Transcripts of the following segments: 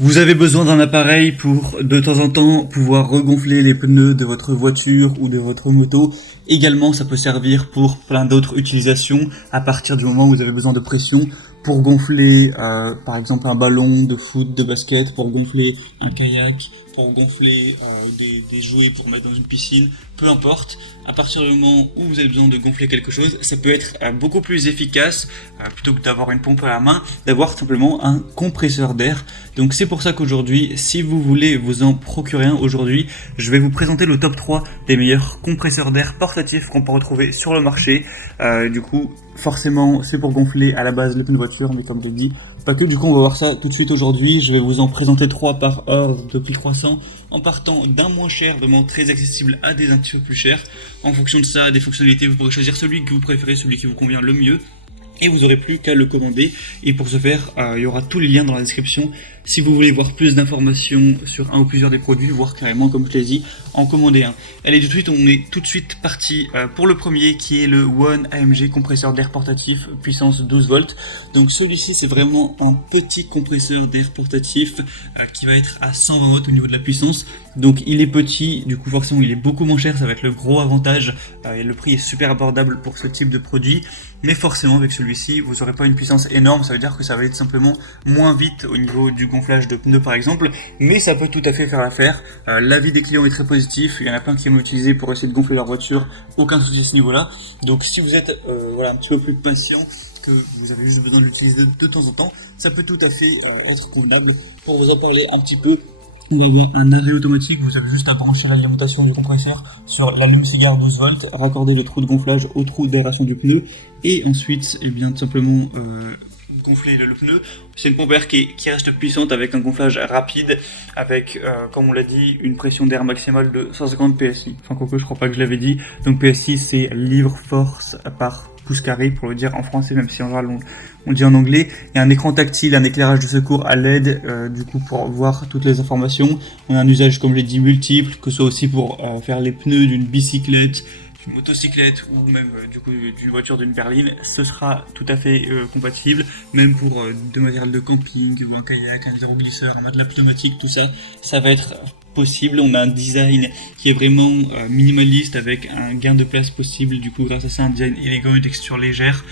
Vous avez besoin d'un appareil pour de temps en temps pouvoir regonfler les pneus de votre voiture ou de votre moto. Également, ça peut servir pour plein d'autres utilisations à partir du moment où vous avez besoin de pression pour gonfler par exemple un ballon de foot, de basket, pour gonfler un kayak, pour gonfler des jouets pour mettre dans une piscine, peu importe. À partir du moment où vous avez besoin de gonfler quelque chose, ça peut être beaucoup plus efficace plutôt que d'avoir une pompe à la main, d'avoir simplement un compresseur d'air. Donc c'est pour ça qu'aujourd'hui, si vous voulez vous en procurer un aujourd'hui, je vais vous présenter le top 3 des meilleurs compresseurs d'air portatifs qu'on peut retrouver sur le marché. Du coup, forcément, c'est pour gonfler à la base les pneus de voiture, mais comme je l'ai dit, pas que. Du coup, on va voir ça tout de suite aujourd'hui. Je vais vous en présenter 3 par ordre depuis croissant, en partant d'un moins cher, vraiment très accessible, à des un petit peu plus chers. En fonction de ça, des fonctionnalités, vous pourrez choisir celui que vous préférez, celui qui vous convient le mieux. Et vous n'aurez plus qu'à le commander. Et pour ce faire, il y aura tous les liens dans la description. Si vous voulez voir plus d'informations sur un ou plusieurs des produits, voire carrément, comme je l'ai dit, en commander un. Allez, on est tout de suite parti pour le premier, qui est le One AMG compresseur d'air portatif, puissance 12 volts. Donc celui-ci, c'est vraiment un petit compresseur d'air portatif qui va être à 120 watts au niveau de la puissance. Donc il est petit, du coup forcément il est beaucoup moins cher, ça va être le gros avantage. Et le prix est super abordable pour ce type de produit. Mais forcément avec celui-ci, vous n'aurez pas une puissance énorme, ça veut dire que ça va être simplement moins vite au niveau du gonflage de pneus par exemple, mais ça peut tout à fait faire l'affaire. L'avis des clients est très positif, il y en a plein qui vont l'utiliser pour essayer de gonfler leur voiture, aucun souci à ce niveau-là. Donc si vous êtes un petit peu plus patient, que vous avez juste besoin de l'utiliser de temps en temps, ça peut tout à fait être convenable. Pour vous en parler un petit peu, on va avoir un arrêt automatique, vous avez juste à brancher l'alimentation du compresseur sur l'allume-cigare 12 volts, raccorder le trou de gonflage au trou d'aération du pneu, et ensuite, tout simplement gonfler le pneu. C'est une pompe à air qui reste puissante avec un gonflage rapide, avec, comme on l'a dit, une pression d'air maximale de 150 PSI. Enfin, quoique, je crois pas que je l'avais dit. Donc PSI, c'est livre force par pouce carré, pour le dire en français, même si en général on le dit en anglais. Il y a un écran tactile, un éclairage de secours à LED, du coup pour voir toutes les informations. On a un usage, comme je l'ai dit, multiple, que ce soit aussi pour faire les pneus d'une bicyclette, d'une motocyclette ou même du coup d'une voiture, d'une berline. Ce sera tout à fait compatible, même pour de matériel de camping ou un kayak, un vélo-glisseur, un matelas pneumatique, tout ça, ça va être possible. On a un design qui est vraiment minimaliste avec un gain de place possible, du coup grâce à ça un design élégant, une texture légère,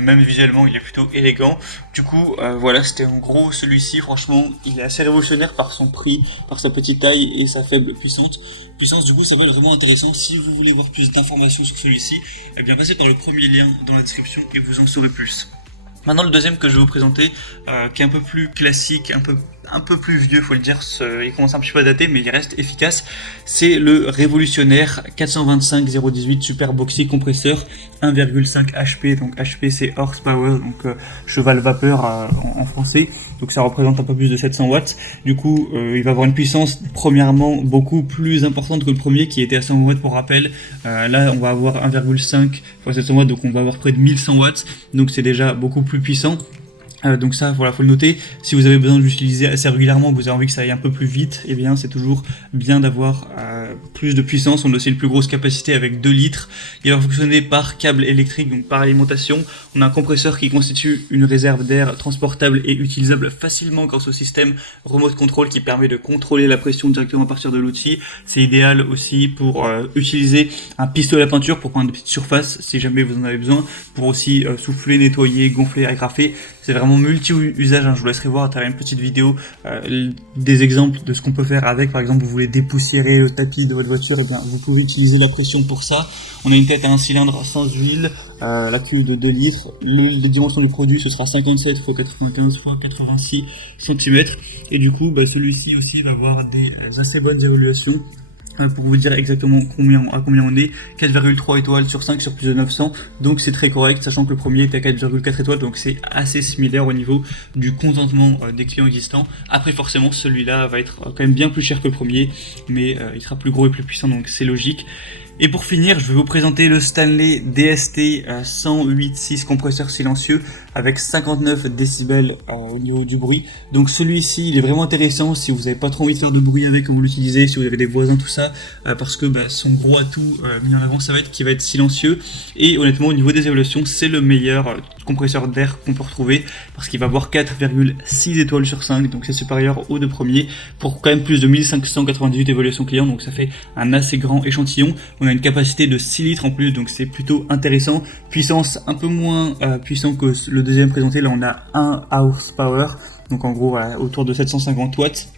même visuellement il est plutôt élégant. Du coup voilà, c'était en gros celui-ci. Franchement il est assez révolutionnaire par son prix, par sa petite taille et sa faible puissance. Du coup ça va être vraiment intéressant. Si vous voulez voir plus d'informations sur celui-ci, eh bien passez par le premier lien dans la description et vous en saurez plus. Maintenant le deuxième que je vais vous présenter, qui est un peu plus classique, un peu plus vieux, faut le dire, il commence un petit peu à dater, mais il reste efficace. C'est le révolutionnaire 425-018 Super Boxy compresseur 1,5 HP. Donc HP c'est horsepower, donc cheval vapeur en français. Donc ça représente un peu plus de 700 watts. Du coup, il va avoir une puissance premièrement beaucoup plus importante que le premier qui était à 100 watts pour rappel. Là, on va avoir 1,5 fois 700 watts, donc on va avoir près de 1100 watts. Donc c'est déjà beaucoup plus puissant. Donc ça, voilà, faut le noter. Si vous avez besoin de l'utiliser assez régulièrement, que vous avez envie que ça aille un peu plus vite, eh bien c'est toujours bien d'avoir plus de puissance. On a aussi une plus grosse capacité avec 2 litres. Il va fonctionner par câble électrique, donc par alimentation. On a un compresseur qui constitue une réserve d'air transportable et utilisable facilement grâce au système remote control qui permet de contrôler la pression directement à partir de l'outil. C'est idéal aussi pour utiliser un pistolet à peinture pour prendre de petites surfaces si jamais vous en avez besoin, pour aussi souffler, nettoyer, gonfler, agrafer. C'est vraiment multi-usage, hein. Je vous laisserai voir à travers une petite vidéo des exemples de ce qu'on peut faire avec. Par exemple, vous voulez dépoussiérer le tapis de votre voiture, et bien, vous pouvez utiliser la pression pour ça. On a une tête à un cylindre sans huile, la cuve de 2 litres. Les dimensions du produit, ce sera 57 x 95 x 86 cm. Et du coup, celui-ci aussi va avoir des assez bonnes évaluations. Pour vous dire exactement à combien on est, 4,3 étoiles sur 5 sur plus de 900, donc c'est très correct, sachant que le premier était à 4,4 étoiles, donc c'est assez similaire au niveau du contentement des clients existants. Après forcément celui-là va être quand même bien plus cher que le premier, mais il sera plus gros et plus puissant, donc c'est logique. Et pour finir, je vais vous présenter le Stanley DST 108.6 compresseur silencieux. avec 59 décibels au niveau du bruit. Donc celui-ci, il est vraiment intéressant si vous n'avez pas trop envie de faire de bruit avec quand vous l'utilisez, si vous avez des voisins, tout ça, parce que son gros atout mis en avant, ça va être qu'il va être silencieux. Et honnêtement, au niveau des évaluations, c'est le meilleur compresseur d'air qu'on peut retrouver, parce qu'il va avoir 4,6 étoiles sur 5, donc c'est supérieur aux deux premiers, pour quand même plus de 1598 évaluations clients, donc ça fait un assez grand échantillon. On a une capacité de 6 litres en plus, donc c'est plutôt intéressant. Puissance un peu moins puissant que le deuxième présenté, là on a 1 horsepower, donc en gros voilà, autour de 750 watts.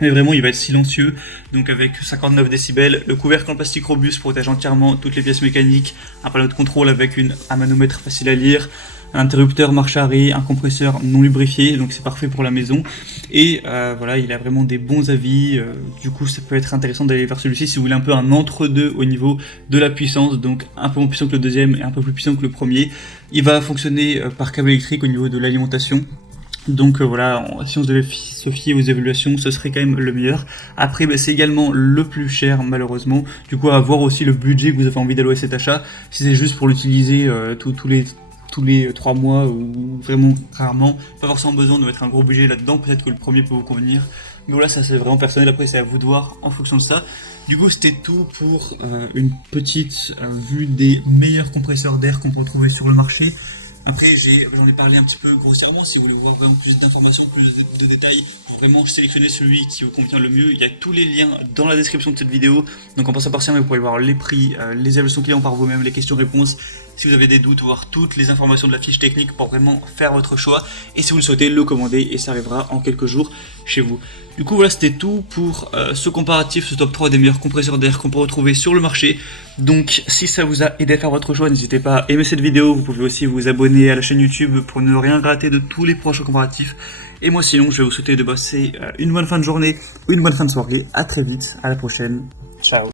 Mais vraiment, il va être silencieux, donc avec 59 décibels. Le couvercle en plastique robuste protège entièrement toutes les pièces mécaniques. Un panneau de contrôle avec un manomètre facile à lire. Un interrupteur marche arrêt, un compresseur non lubrifié, donc c'est parfait pour la maison. Et voilà, il a vraiment des bons avis. Du coup, ça peut être intéressant d'aller vers celui-ci si vous voulez un peu un entre-deux au niveau de la puissance. Donc un peu moins puissant que le deuxième et un peu plus puissant que le premier. Il va fonctionner par câble électrique au niveau de l'alimentation. Donc voilà, si on devait se fier aux évaluations, ce serait quand même le meilleur. Après, c'est également le plus cher malheureusement. Du coup, à voir aussi le budget que vous avez envie d'allouer à cet achat. Si c'est juste pour l'utiliser tous les 3 mois ou vraiment rarement, pas forcément besoin de mettre un gros budget là-dedans. Peut-être que le premier peut vous convenir. Mais voilà, ça c'est vraiment personnel. Après, c'est à vous de voir en fonction de ça. Du coup, c'était tout pour une petite vue des meilleurs compresseurs d'air qu'on peut trouver sur le marché. Après, j'en ai parlé un petit peu grossièrement. Si vous voulez voir vraiment plus d'informations, plus de détails, pour vraiment sélectionner celui qui vous convient le mieux, il y a tous les liens dans la description de cette vidéo. Donc en passant par ça, vous pouvez voir les prix, les évaluations clients par vous-même, les questions-réponses. Si vous avez des doutes, voir toutes les informations de la fiche technique pour vraiment faire votre choix. Et si vous le souhaitez, le commander et ça arrivera en quelques jours chez vous. Du coup, voilà, c'était tout pour ce comparatif, ce top 3 des meilleurs compresseurs d'air qu'on peut retrouver sur le marché. Donc, si ça vous a aidé à faire votre choix, n'hésitez pas à aimer cette vidéo. Vous pouvez aussi vous abonner à la chaîne YouTube pour ne rien rater de tous les prochains comparatifs. Et moi, sinon, je vais vous souhaiter de passer une bonne fin de journée ou une bonne fin de soirée. À très vite, à la prochaine. Ciao.